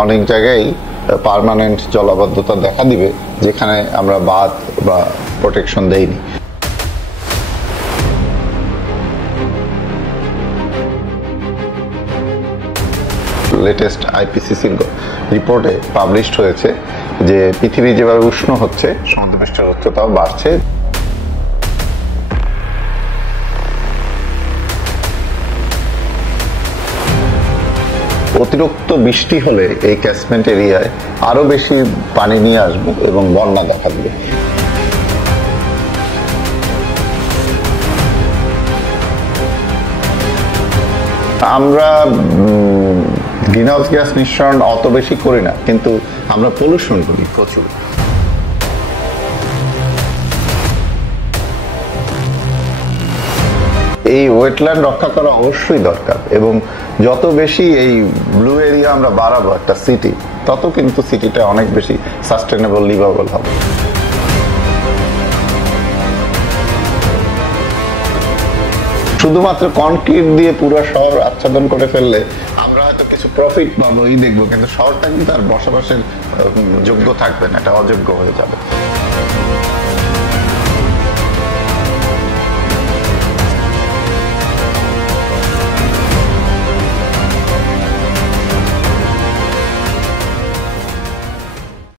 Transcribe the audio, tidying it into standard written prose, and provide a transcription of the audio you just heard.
অনেক জায়গায় পার্মানেন্ট জলাবদ্ধতা দেখা দিবে যেখানে আমরা বাঁধ বা প্রোটেকশন দেইনি। লেটেস্ট আইপিসিসির রিপোর্টে পাবলিশড হয়েছে যে পৃথিবী যেভাবে উষ্ণ হচ্ছে, সমুদ্রপৃষ্ঠের উচ্চতাও বাড়ছে। অতিরিক্ত বৃষ্টি হলে এই ক্যাচমেন্ট এরিয়ায় আরো বেশি পানি নিয়ে আসবে এবং বন্যা দেখা দিবে। আমরা গ্রিনহাউস গ্যাস নিঃসরণ অত বেশি করি না, কিন্তু আমরা পলিউশন করি প্রচুর। এই ওয়েটল্যান্ড রক্ষা করা অবশ্যই দরকার, এবং যত বেশি এই ব্লু এরিয়া আমরা বাড়াবো একটা সিটি, তত কিন্তু সিটিটা অনেক বেশি সাস্টেনেবল, লিভেবল হবে। শুধুমাত্র কনক্রিট দিয়ে পুরো শহর আচ্ছাদন করে ফেললে আমরা হয়তো কিছু প্রফিট পাবো, দেখবো, কিন্তু শহরটা কিন্তু আর বসবাসের যোগ্য থাকবে না, এটা অযোগ্য হয়ে যাবে।